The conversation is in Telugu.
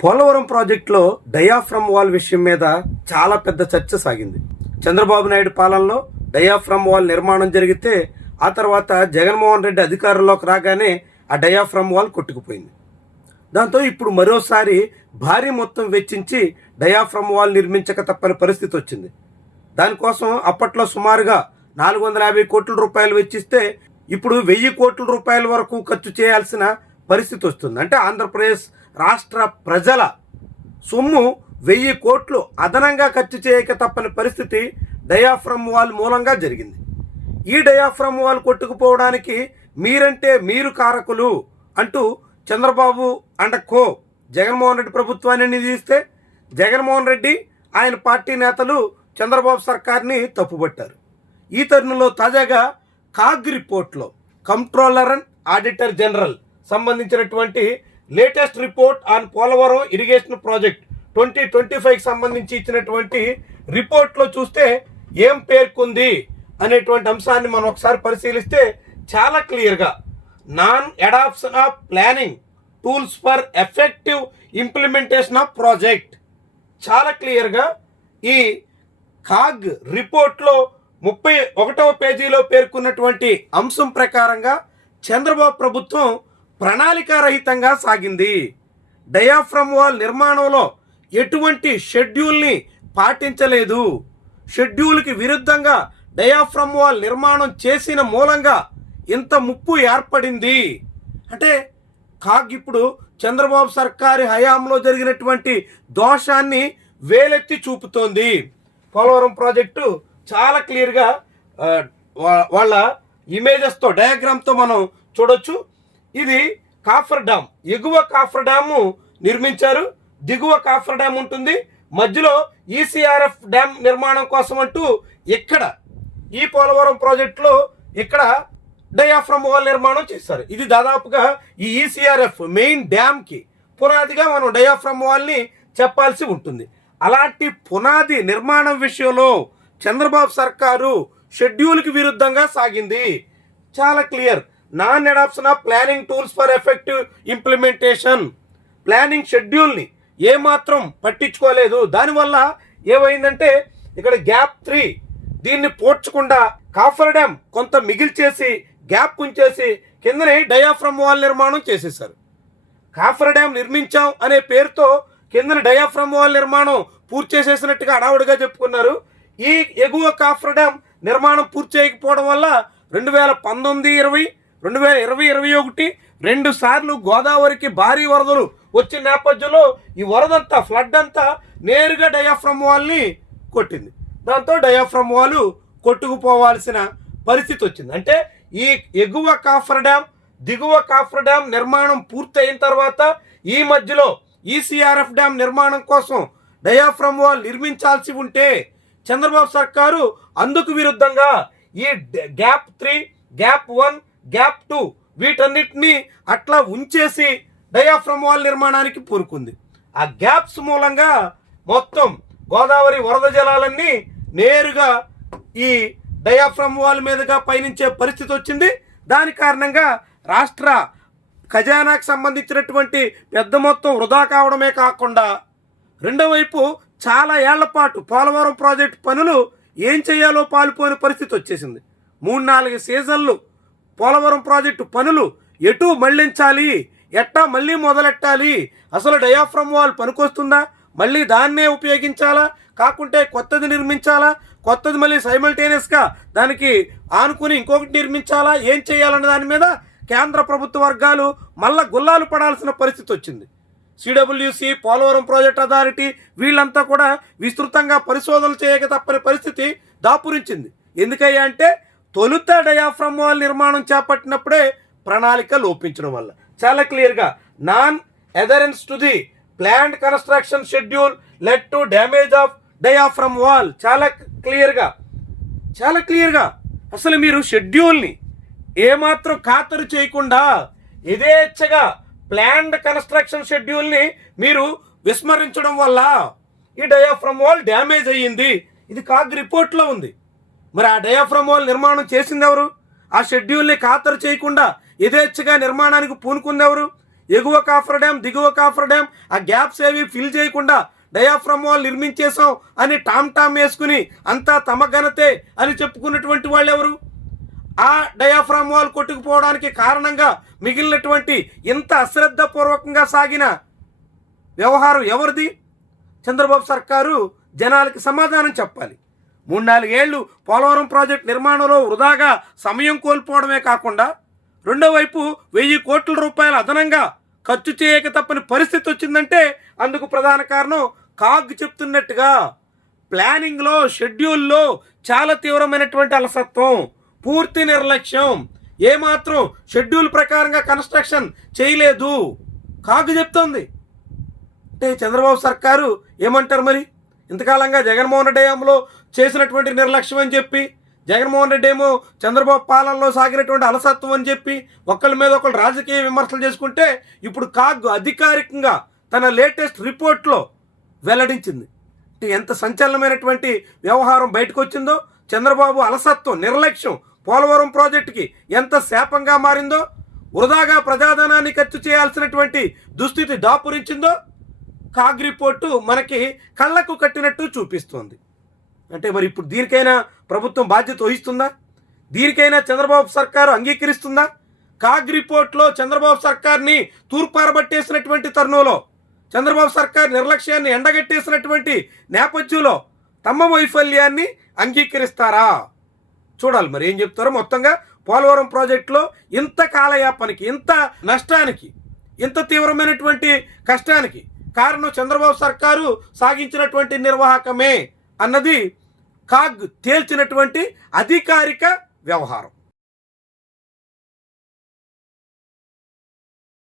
పోలవరం ప్రాజెక్టులో డయాఫ్రమ్ వాల్ విషయం మీద చాలా పెద్ద చర్చ సాగింది. చంద్రబాబు నాయుడు పాలనలో డయాఫ్రమ్ వాల్ నిర్మాణం జరిగితే ఆ తర్వాత జగన్మోహన్ రెడ్డి అధికారంలోకి రాగానే ఆ డయాఫ్రమ్ వాల్ కొట్టుకుపోయింది. దాంతో ఇప్పుడు మరోసారి భారీ మొత్తం వెచ్చించి డయాఫ్రమ్ వాల్ నిర్మించక తప్పని పరిస్థితి వచ్చింది. దానికోసం అప్పట్లో సుమారుగా 450 కోట్ల రూపాయలు వెచ్చిస్తే ఇప్పుడు 1000 కోట్ల రూపాయల వరకు ఖర్చు చేయాల్సిన పరిస్థితి వస్తుంది. అంటే ఆంధ్రప్రదేశ్ రాష్ట్ర ప్రజల సొమ్ము 1000 కోట్లు అదనంగా ఖర్చు చేయక తప్పని పరిస్థితి డయాఫ్రమ్ వాల్ మూలంగా జరిగింది. ఈ డయాఫ్రమ్ వాల్ కొట్టుకుపోవడానికి మీరంటే మీరు కారకులు అంటూ చంద్రబాబు అండ్ కో జగన్మోహన్ రెడ్డి ప్రభుత్వాన్ని నిందిస్తే జగన్మోహన్ రెడ్డి ఆయన పార్టీ నేతలు చంద్రబాబు సర్కార్ని తప్పుపట్టారు. ఈ తరుణంలో తాజాగా కాగ్ రిపోర్ట్లో కంట్రోలర్ అండ్ ఆడిటర్ జనరల్ సంబంధించినటువంటి latest report on Polavaram irrigation project 2025కి సంబంధించి ఇచ్చినటువంటి రిపోర్ట్లో చూస్తే ఏం పేర్కొంది అనేటువంటి అంశాన్ని మనం ఒకసారి పరిశీలిస్తే చాలా క్లియర్గా non adoption of planning tools for effective implementation of project చాలా క్లియర్గా ఈ కాగ్ రిపోర్ట్లో 31వ పేజీలో పేర్కొన్నటువంటి అంశం ప్రకారంగా చంద్రబాబు ప్రభుత్వం ప్రణాళికారహితంగా సాగింది. డయాఫ్రమ్ వాల్ నిర్మాణంలో ఎటువంటి షెడ్యూల్ని పాటించలేదు. షెడ్యూల్కి విరుద్ధంగా డయాఫ్రమ్ వాల్ నిర్మాణం చేసిన మూలంగా ఇంత ముప్పు ఏర్పడింది. అంటే కాగ్ ఇప్పుడు చంద్రబాబు సర్కారు హయాంలో జరిగినటువంటి దోషాన్ని వేలెత్తి చూపుతోంది. పోలవరం ప్రాజెక్టు చాలా క్లియర్గా వాళ్ళ ఇమేజెస్తో డయాగ్రామ్తో మనం చూడొచ్చు. ఇది కాఫర్ డ్యామ్, ఎగువ కాఫర్ డ్యాము నిర్మించారు, దిగువ కాఫర్ డ్యామ్ ఉంటుంది, మధ్యలో ఈసీఆర్ఎఫ్ డ్యామ్ నిర్మాణం కోసం అంటూ ఇక్కడ ఈ పోలవరం ప్రాజెక్టులో ఇక్కడ డయాఫ్రమ్ వాల్ నిర్మాణం చేశారు. ఇది దాదాపుగా ఈ ఈసీఆర్ఎఫ్ మెయిన్ డ్యామ్కి పునాదిగా మనం డయాఫ్రమ్ వాల్ని చెప్పాల్సి ఉంటుంది. అలాంటి పునాది నిర్మాణం విషయంలో చంద్రబాబు సర్కారు షెడ్యూల్కి విరుద్ధంగా సాగింది. చాలా clear. Non adoption of planning tools for effective implementation, planning షెడ్యూల్ని ఏమాత్రం పట్టించుకోలేదు. దానివల్ల ఏమైందంటే ఇక్కడ గ్యాప్ 3 దీన్ని పోడ్చకుండా కాఫర్ డ్యామ్ కొంత మిగిల్చేసి గ్యాప్ ఉంచేసి కిందనే డయాఫ్రమ్ వాల్ నిర్మాణం చేసేసారు. కాఫర్ డ్యామ్ నిర్మించాం అనే పేరుతో కిందన డయాఫ్రమ్ వాల్ నిర్మాణం పూర్తి చేసేసినట్టుగా అడావుడిగా చెప్పుకున్నారు. ఈ ఎగువ కాఫర్ డ్యామ్ నిర్మాణం పూర్తి చేయకపోవడం వల్ల 2019-20, 2020-21 2 సార్లు గోదావరికి భారీ వరదలు వచ్చిన నేపథ్యంలో ఈ వరదంతా ఫ్లడ్ అంతా నేరుగా డయాఫ్రమ్ వాల్ని కొట్టింది. దాంతో డయాఫ్రమ్ వాల్ కొట్టుకుపోవాల్సిన పరిస్థితి వచ్చింది. అంటే ఈ ఎగువ కాఫర్ డ్యామ్, దిగువ కాఫర్ డ్యామ్ నిర్మాణం పూర్తి అయిన తర్వాత ఈ మధ్యలో ఈసీఆర్ఎఫ్ డ్యామ్ నిర్మాణం కోసం డయాఫ్రమ్ వాల్ నిర్మించాల్సి ఉంటే చంద్రబాబు సర్కారు అందుకు విరుద్ధంగా ఈ గ్యాప్ 3, గ్యాప్ 1, గ్యాప్ 2 వీటన్నిటినీ అట్లా ఉంచేసి డయాఫ్రమ్ వాల్ నిర్మాణానికి పూనుకుంది. ఆ గ్యాప్స్ మూలంగా మొత్తం గోదావరి వరద జలాలన్నీ నేరుగా ఈ డయాఫ్రమ్ వాల్ మీదుగా పయనించే పరిస్థితి వచ్చింది. దాని కారణంగా రాష్ట్ర ఖజానాకు సంబంధించినటువంటి పెద్ద మొత్తం వృధా కావడమే కాకుండా రెండో వైపు చాలా ఏళ్ల పాటు పోలవరం ప్రాజెక్టు పనులు ఏం చేయాలో పాల్పోని పరిస్థితి వచ్చేసింది. 3-4 సీజన్లు పోలవరం ప్రాజెక్టు పనులు ఎటు మళ్లించాలి, ఎట్టా మళ్ళీ మొదలెట్టాలి, అసలు డయాఫ్రమ్ వాల్ పనికొస్తుందా, మళ్ళీ దాన్నే ఉపయోగించాలా, కాకుంటే కొత్తది నిర్మించాలా, కొత్తది మళ్ళీ సైమల్టేనియస్గా దానికి ఆనుకుని ఇంకొకటి నిర్మించాలా, ఏం చేయాలన్న దాని మీద కేంద్ర ప్రభుత్వ వర్గాలు మళ్ళా గుల్లాలు పడాల్సిన పరిస్థితి వచ్చింది. సిడబ్ల్యూసి, పోలవరం ప్రాజెక్ట్ అథారిటీ వీళ్ళంతా కూడా విస్తృతంగా పరిశోధనలు చేయక తప్పని పరిస్థితి దాపురించింది. ఎందుకయ్యా అంటే తొలుత డయాఫ్రమ్ వాల్ నిర్మాణం చేపట్టినప్పుడే ప్రణాళిక లోపించడం వల్ల. చాలా క్లియర్గా non adherence to the planned construction schedule led to damage of diaphragm wall. చాలా క్లియర్గా అసలు మీరు షెడ్యూల్ని ఏమాత్రం ఖాతరు చేయకుండా యథేచ్ఛగా ప్లాన్డ్ కన్స్ట్రక్షన్ షెడ్యూల్ని మీరు విస్మరించడం వల్ల ఈ డయాఫ్రమ్ వాల్ డ్యామేజ్ అయ్యింది. ఇది కాగ్ రిపోర్ట్లో ఉంది. మరి ఆ డయాఫ్రమ్ వాల్ నిర్మాణం చేసింది ఎవరు? ఆ షెడ్యూల్ని ఖాతరు చేయకుండా యథేచ్ఛగా నిర్మాణానికి పూనుకుంది ఎవరు? ఎగువ కాఫర్ డ్యామ్ దిగువ కాఫర్ డ్యామ్ ఆ గ్యాప్స్ ఏవి ఫిల్ చేయకుండా డయాఫ్రమ్ వాల్ నిర్మించేశాం అని టామ్ వేసుకుని అంతా తమ ఘనతే అని చెప్పుకున్నటువంటి వాళ్ళు ఎవరు? ఆ డయాఫ్రమ్ వాల్ కొట్టుకుపోవడానికి కారణంగా మిగిలినటువంటి ఇంత అశ్రద్ధపూర్వకంగా సాగిన వ్యవహారం ఎవరిది? చంద్రబాబు సర్కారు జనాలకి సమాధానం చెప్పాలి. 3-4 ఏళ్ళు పోలవరం ప్రాజెక్టు నిర్మాణంలో వృధాగా సమయం కోల్పోవడమే కాకుండా రెండో వైపు 1000 కోట్ల రూపాయలు అదనంగా ఖర్చు చేయక తప్పని పరిస్థితి వచ్చిందంటే అందుకు ప్రధాన కారణం కాగ్ చెప్తున్నట్టుగా ప్లానింగ్లో షెడ్యూల్లో చాలా తీవ్రమైనటువంటి అలసత్వం, పూర్తి నిర్లక్ష్యం, ఏమాత్రం షెడ్యూల్ ప్రకారంగా కన్స్ట్రక్షన్ చేయలేదు కాగ్ చెప్తోంది. అంటే చంద్రబాబు సర్కారు ఏమంటారు మరి? ఇంతకాలంగా జగన్మోహన్ రెడ్డి హయాంలో చేసినటువంటి నిర్లక్ష్యం అని చెప్పి, జగన్మోహన్ రెడ్డి ఏమో చంద్రబాబు పాలనలో సాగినటువంటి అలసత్వం అని చెప్పి ఒకళ్ళ మీద ఒకళ్ళు రాజకీయ విమర్శలు చేసుకుంటే ఇప్పుడు కాగ్ అధికారికంగా తన లేటెస్ట్ రిపోర్ట్లో వెల్లడించింది. ఎంత సంచలనమైనటువంటి వ్యవహారం బయటకు వచ్చిందో, చంద్రబాబు అలసత్వం, నిర్లక్ష్యం పోలవరం ప్రాజెక్టుకి ఎంత శాపంగా మారిందో, వృధాగా ప్రజాధనాన్ని ఖర్చు చేయాల్సినటువంటి దుస్థితి దాపురించిందో కాగ్ రిపోర్టు మనకి కళ్ళకు కట్టినట్టు చూపిస్తోంది. అంటే మరి ఇప్పుడు దీనికైనా ప్రభుత్వం బాధ్యత వహిస్తుందా? దీనికైనా చంద్రబాబు సర్కారు అంగీకరిస్తుందా? కాగ్ రిపోర్ట్లో చంద్రబాబు సర్కార్ని తూర్పారబట్టేసినటువంటి తరుణంలో, చంద్రబాబు సర్కార్ నిర్లక్ష్యాన్ని ఎండగట్టేసినటువంటి నేపథ్యంలో తమ వైఫల్యాన్ని అంగీకరిస్తారా? చూడాలి మరి ఏం చెప్తారో. మొత్తంగా పోలవరం ప్రాజెక్టులో ఇంత కాలయాపనకి, ఇంత నష్టానికి, ఇంత తీవ్రమైనటువంటి కష్టానికి కారణం చంద్రబాబు సర్కారు సాగించినటువంటి నిర్వాహకమే అన్నది కాగ్ తేల్చినటువంటి అధికారిక వ్యవహారం.